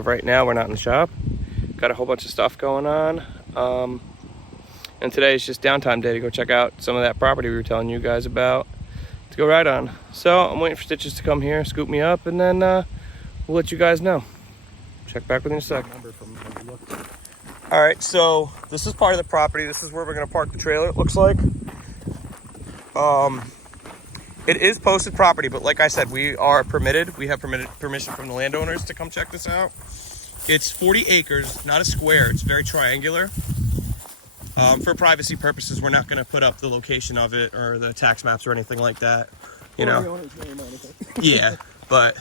of right now, we're not in the shop. Got a whole bunch of stuff going on. And today is just downtime day to go check out some of that property we were telling you guys about to go ride on. So I'm waiting for Stitches to come here, scoop me up, and then we'll let you guys know. Check back with you in a sec. All right, so this is part of the property. This is where we're gonna park the trailer, it looks like. It is posted property, but like I said, we are permitted. We have permission from the landowners to come check this out. It's 40 acres, not a square. It's very triangular. For privacy purposes, we're not going to put up the location of it or the tax maps or anything like that. You know. Yeah, but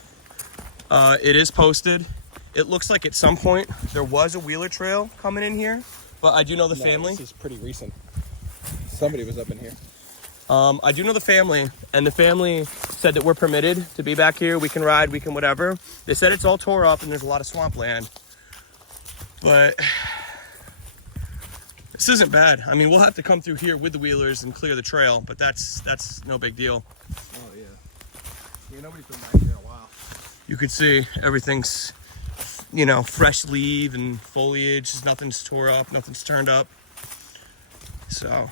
it is posted. It looks like at some point there was a wheeler trail coming in here, but I do know the family. This is pretty recent. Somebody was up in here. I do know the family, and the family said that we're permitted to be back here. We can ride, we can whatever. They said it's all tore up and there's a lot of swampland, but this isn't bad. I mean, we'll have to come through here with the wheelers and clear the trail, but that's no big deal. Oh yeah. Yeah, nobody's been back here in a while. You could see everything's, you know, fresh leaf and foliage. Nothing's tore up, nothing's turned up. So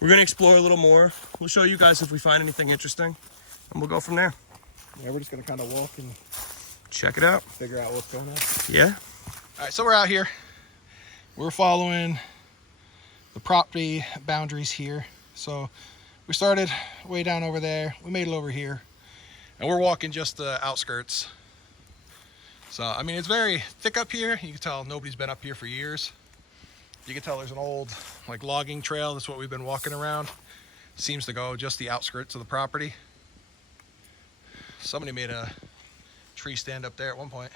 we're gonna explore a little more. We'll show you guys if we find anything interesting, and we'll go from there. Yeah, we're just gonna kind of walk and check it out. figure out what's going on. Yeah. All right, so we're out here. We're following the property boundaries here. So we started way down over there. We made it over here, and we're walking just the outskirts. So, I mean, it's very thick up here. You can tell nobody's been up here for years. You can tell there's an old, like, logging trail. That's what we've been walking around. Seems to go just the outskirts of the property. Somebody made a tree stand up there at one point.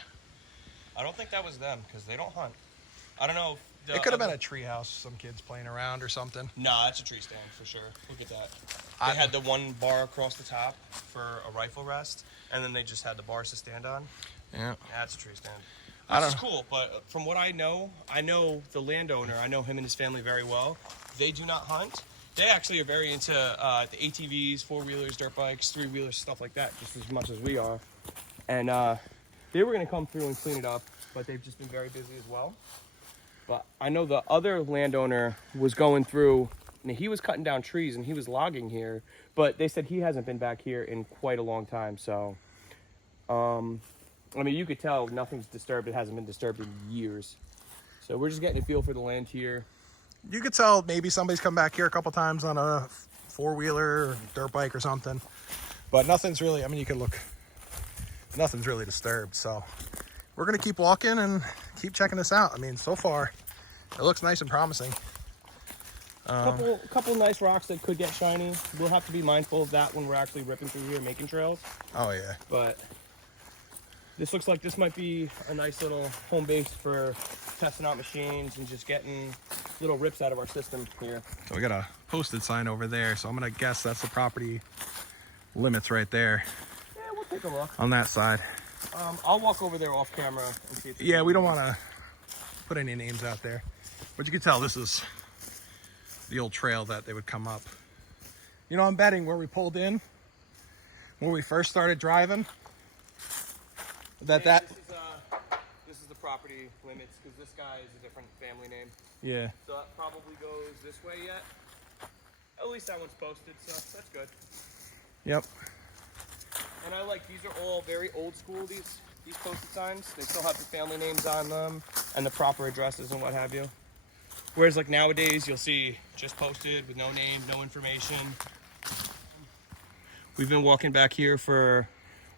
I don't think that was them, because they don't hunt. I don't know. It could have been a tree house, some kids playing around or something. Nah, it's a tree stand for sure. Look at that. They had the one bar across the top for a rifle rest, and then they just had the bars to stand on. Yeah. That's a tree stand. I don't That's cool, but from what I know the landowner. I know him and his family very well. They do not hunt. They actually are very into the ATVs, four-wheelers, dirt bikes, three-wheelers, stuff like that, just as much as we are. And they were going to come through and clean it up, but they've just been very busy as well. But I know the other landowner was going through, and he was cutting down trees and he was logging here, but they said he hasn't been back here in quite a long time. So, I mean, you could tell nothing's disturbed. It hasn't been disturbed in years. So we're just getting a feel for the land here. You could tell maybe somebody's come back here a couple times on a four-wheeler or dirt bike or something. But nothing's really, I mean, you can look, nothing's really disturbed. So we're going to keep walking and keep checking this out. I mean, so far, it looks nice and promising. Couple nice rocks that could get shiny. We'll have to be mindful of that when we're actually ripping through here making trails. Oh, yeah. But this looks like this might be a nice little home base for testing out machines and just getting little rips out of our system here. So we got a posted sign over there. So I'm going to guess that's the property limits right there. Yeah, we'll take a look. On that side. I'll walk over there off camera and see if yeah, we don't want to put any names out there. But you can tell this is the old trail that they would come up. You know, I'm betting where we pulled in, when we first started driving, This is the property limits, because this guy is a different family name. Yeah. So that probably goes this way yet. At least that one's posted, so that's good. Yep. And I like, these are all very old school, these posted signs. They still have the family names on them and the proper addresses and what have you. Whereas like nowadays, you'll see just posted with no name, no information. We've been walking back here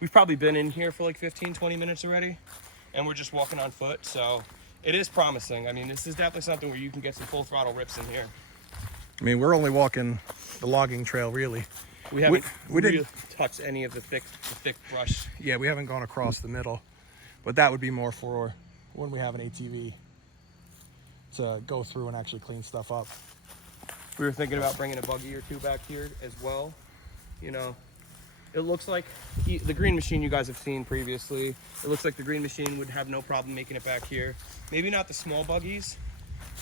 we've probably been in here for like 15, 20 minutes already. And we're just walking on foot, so it is promising. I mean, this is definitely something where you can get some full throttle rips in here. I mean, we're only walking the logging trail, really. We haven't we really didn't touched any of the thick brush. Yeah, we haven't gone across the middle, but that would be more for when we have an ATV to go through and actually clean stuff up. We were thinking about bringing a buggy or two back here as well. You know, it looks like the green machine you guys have seen previously. It looks like the green machine would have no problem making it back here. Maybe not the small buggies,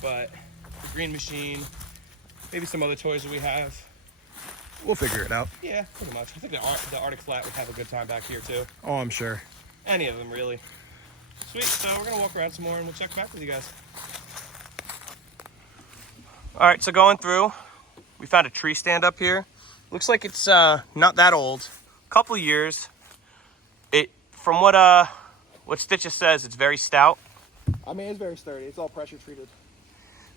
but the green machine, maybe some other toys that we have. We'll figure it out. Yeah, pretty much. I think the Arctic Flat would have a good time back here too. Oh, I'm sure. Any of them, really. Sweet. So we're gonna walk around some more and we'll check back with you guys. All right, so going through, we found a tree stand up here. Looks like it's not that old, couple years. From what Stitches says, it's very stout. I mean, it's very sturdy. It's all pressure treated.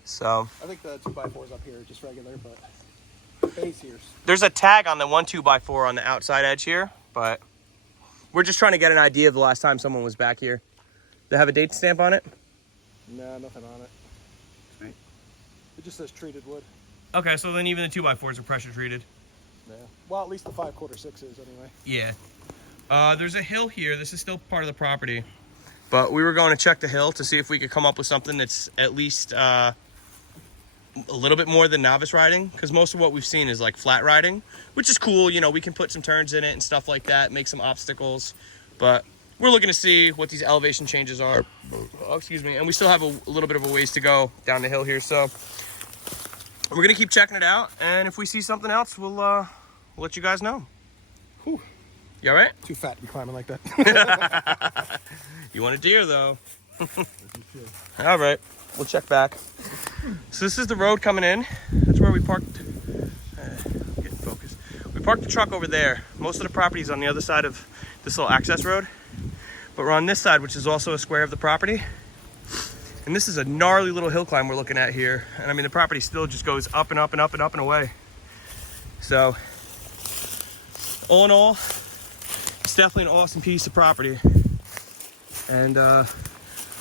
So I think the 2x4s up here are just regular, but base here. There's a tag on the 1 2x4 on the outside edge here, but we're just trying to get an idea of the last time someone was back here. They have a date stamp on it? No, nothing on it. Sweet. It just says treated wood. Okay, so then even the 2x4s are pressure treated. Yeah. Well, at least the 5/4 6s anyway. Yeah. There's a hill here. This is still part of the property. But we were going to check the hill to see if we could come up with something that's at least a little bit more than novice riding. Because most of what we've seen is like flat riding, which is cool. You know, we can put some turns in it and stuff like that, make some obstacles. But we're looking to see what these elevation changes are. Oh, excuse me. And we still have a little bit of a ways to go down the hill here. So we're going to keep checking it out. And if we see something else, we'll let you guys know. Whew. You all right? Too fat to be climbing like that. You want a deer, though. All right. We'll check back. So this is the road coming in. That's where we parked. Get in focus. We parked the truck over there. Most of the property is on the other side of this little access road. But we're on this side, which is also a square of the property. And this is a gnarly little hill climb we're looking at here. And I mean, the property still just goes up and up and up and up and away. So, all in all, it's definitely an awesome piece of property. And I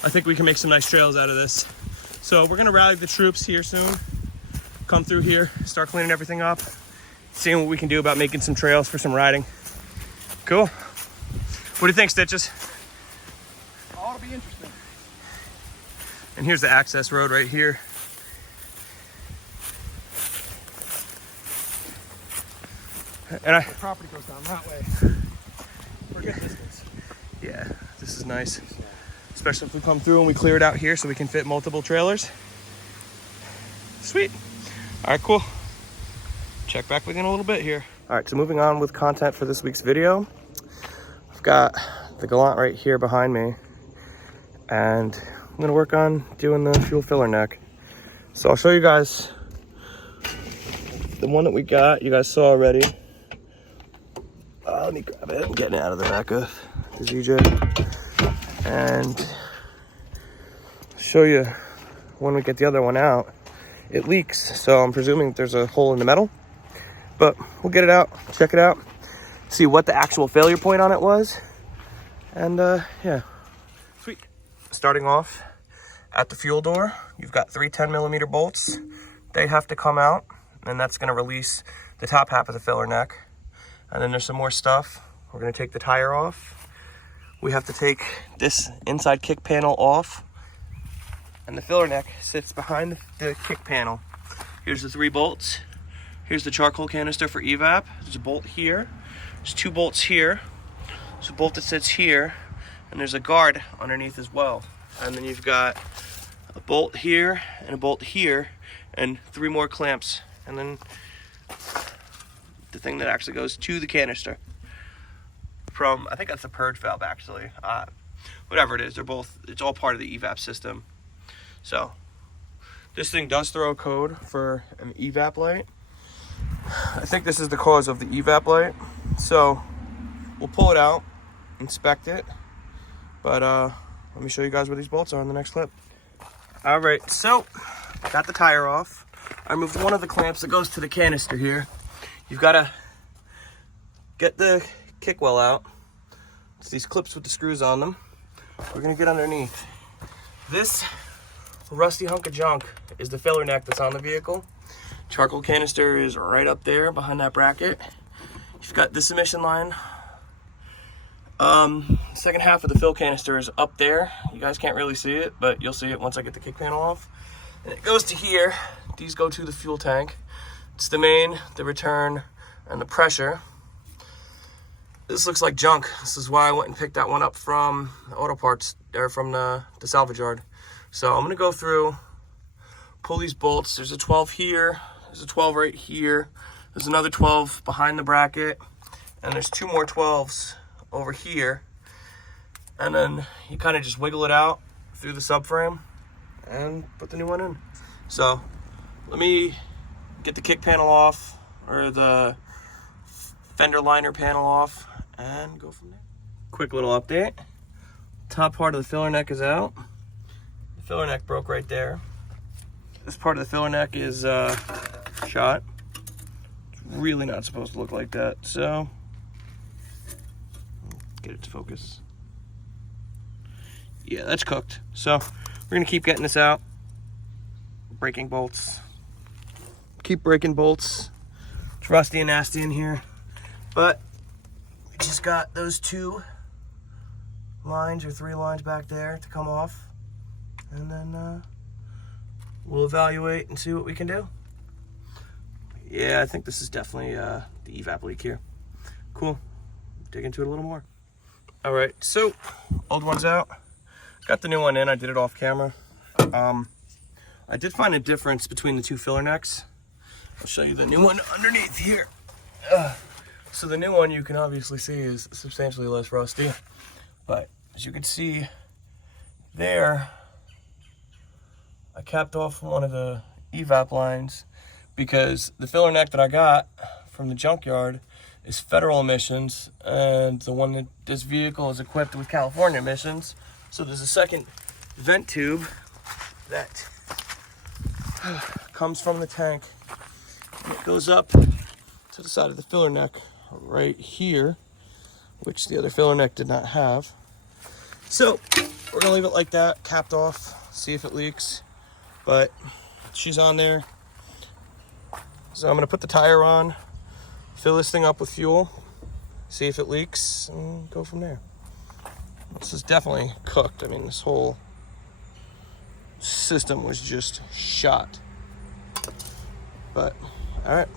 think we can make some nice trails out of this. So we're gonna rally the troops here soon. Come through here, start cleaning everything up, seeing what we can do about making some trails for some riding. Cool. What do you think, Stitches? Ought to be interesting. And here's the access road right here. And The property goes down that way. For a good distance. Yeah, this is nice. Especially if we come through and we clear it out here so we can fit multiple trailers. Sweet. All right, cool. Check back with you in a little bit here. All right, so moving on with content for this week's video. I've got the Galant right here behind me. And I'm gonna work on doing the fuel filler neck. So I'll show you guys the one that we got, you guys saw already. Let me grab it. I'm getting it out of the back of the ZJ. And show you when we get the other one out. It leaks, so I'm presuming there's a hole in the metal. But we'll get it out, check it out, see what the actual failure point on it was. And yeah, sweet. Starting off at the fuel door, you've got 3 10mm bolts. They have to come out, and that's gonna release the top half of the filler neck. And then there's some more stuff. We're gonna take the tire off. We have to take this inside kick panel off. And the filler neck sits behind the kick panel. Here's the 3 bolts. Here's the charcoal canister for evap. There's a bolt here. There's 2 bolts here. There's a bolt that sits here. And there's a guard underneath as well. And then you've got a bolt here and a bolt here and 3 more clamps. And then the thing that actually goes to the canister. From, I think that's a purge valve actually. Whatever it is, they're both, it's all part of the evap system. So, this thing does throw a code for an evap light. I think this is the cause of the evap light. So, we'll pull it out, inspect it. But let me show you guys where these bolts are in the next clip. All right, so, got the tire off. I removed one of the clamps that goes to the canister here. You've got to get the kick well out. It's these clips with the screws on them. We're gonna get underneath. This rusty hunk of junk is the filler neck that's on the vehicle. Charcoal canister is right up there behind that bracket. You've got this emission line. Second half of the fill canister is up there. You guys can't really see it, but you'll see it once I get the kick panel off. And it goes to here. These go to the fuel tank. It's the main, the return, and the pressure. This looks like junk. This is why I went and picked that one up from the auto parts, or from the salvage yard. So I'm gonna go through, pull these bolts. There's a 12 here, there's a 12 right here, there's another 12 behind the bracket, and there's 2 more 12s over here. and then you kind of just wiggle it out through the subframe and put the new one in. So let me get the kick panel off, or the fender liner panel off, and go from there. Quick little update. Top part of the filler neck is out. The filler neck broke right there. This part of the filler neck is shot. It's really not supposed to look like that, so get it to focus. Yeah, that's cooked. So we're gonna keep getting this out. Breaking bolts. Keep breaking bolts. It's rusty and nasty in here, but we just got those 2 lines or 3 lines back there to come off, and then we'll evaluate and see what we can do. Yeah, I think this is definitely the evap leak here. Cool. Dig into it a little more. All right, so old one's out. Got the new one in. I did it off camera. I did find a difference between the 2 filler necks. I'll show you the new one underneath here. So the new one, you can obviously see, is substantially less rusty. But as you can see there, I capped off one of the evap lines because the filler neck that I got from the junkyard is federal emissions, and the one that this vehicle is equipped with California emissions. So there's a second vent tube that comes from the tank, and it goes up to the side of the filler neck right here, which the other filler neck did not have. So we're gonna leave it like that, capped off, see if it leaks. But she's on there. So I'm gonna put the tire on, fill this thing up with fuel, see if it leaks, and go from there. This is definitely cooked. I mean, this whole system was just shot. But, all right,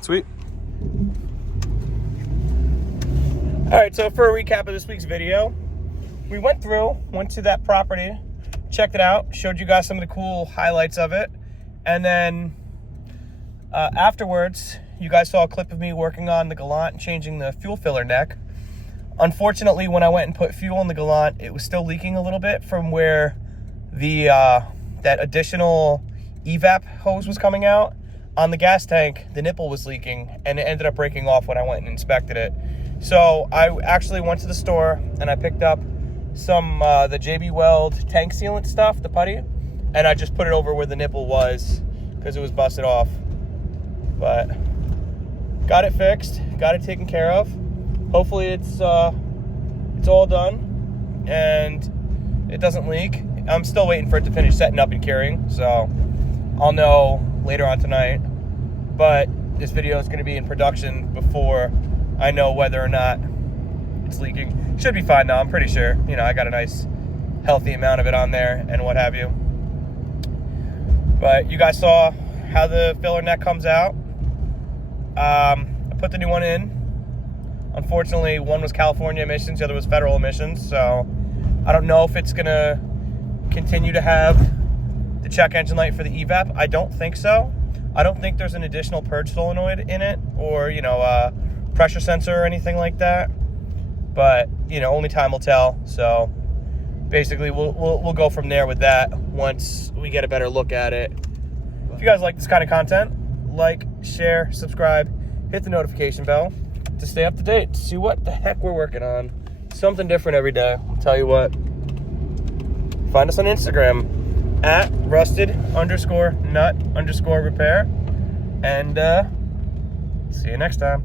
sweet. All right, so for a recap of this week's video, we went to that property, checked it out, showed you guys some of the cool highlights of it, and then afterwards, you guys saw a clip of me working on the Galant and changing the fuel filler neck. Unfortunately, when I went and put fuel in the Galant, it was still leaking a little bit from where the that additional evap hose was coming out. On the gas tank, the nipple was leaking, and it ended up breaking off when I went and inspected it. So I actually went to the store and I picked up some the JB Weld tank sealant stuff, the putty, and I just put it over where the nipple was because it was busted off. But got it fixed, got it taken care of. Hopefully it's all done and it doesn't leak. I'm still waiting for it to finish setting up and curing, so I'll know later on tonight. But this video is going to be in production before I know whether or not it's leaking. Should be fine though, I'm pretty sure. You know, I got a nice healthy amount of it on there and what have you. But you guys saw how the filler neck comes out. I put the new one in. Unfortunately, one was California emissions, the other was federal emissions, so I don't know if it's gonna continue to have the check engine light for the evap. I don't think so. I don't think there's an additional purge solenoid in it, or a pressure sensor or anything like that. But only time will tell. So basically, we'll go from there with that once we get a better look at it. If you guys like this kind of content, like, share, subscribe, hit the notification bell to stay up to date, to see what the heck we're working on. Something different every day. I'll tell you what. Find us on Instagram at rusted_nut_repair. And see you next time.